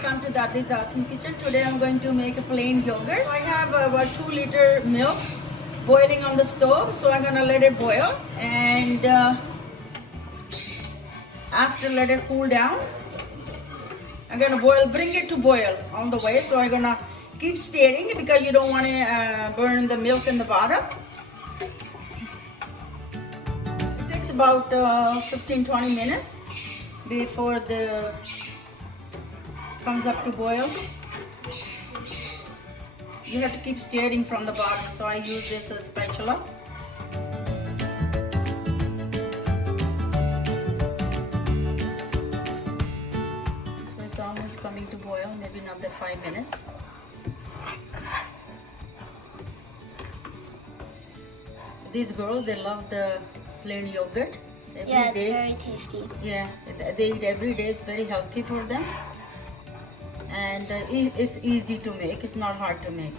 welcome to Dadi's Awesome Kitchen. Today I'm going to make a plain yogurt. I have about 2-liter milk boiling on the stove, so I'm gonna let it boil, and after let it cool down, I'm gonna bring it to boil all the way. So I'm gonna keep stirring because you don't want to burn the milk in the bottom. It takes about 15-20 minutes before the comes up to boil. You have to keep stirring from the bottom, so I use this as spatula. So it's almost coming to boil, maybe another 5 minutes. These girls, they love the plain yogurt. Yeah, it's very tasty. Yeah, they eat every day. It's very healthy for them. And it's easy to make. It's not hard to make.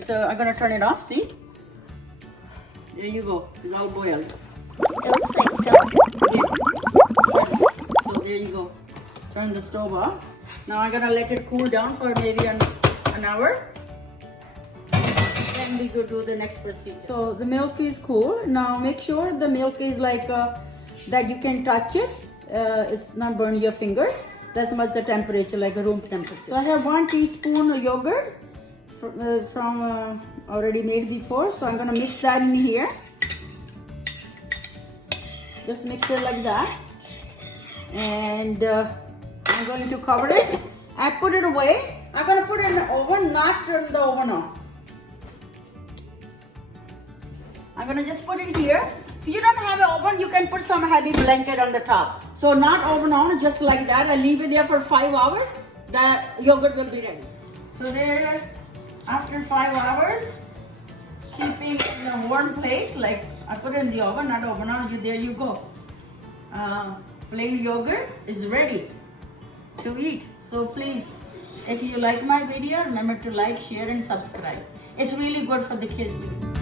So I'm gonna turn it off. See? There you go. It's all boiled. It looks like silk. Yeah. So there you go. Turn the stove off. Now I'm gonna let it cool down for maybe an hour. Then we go do the next procedure. So the milk is cool. Now make sure the milk is like that you can touch it. It's not burn your fingers. That's much the temperature, like a room temperature. So I have 1 teaspoon of yogurt from already made before. So I'm gonna mix that in here. Just mix it like that. And I'm going to cover it. I put it away. I'm gonna put it in the oven, not turn the oven on. I'm gonna just put it here. If you don't have an oven, you can put some heavy blanket on the top. So not oven on, just like that. I leave it there for 5 hours. The yogurt will be ready. So there, after 5 hours, keeping it in a warm place, like I put it in the oven, not oven on. There you go. Plain yogurt is ready to eat. So please, if you like my video, remember to like, share, and subscribe. It's really good for the kids too.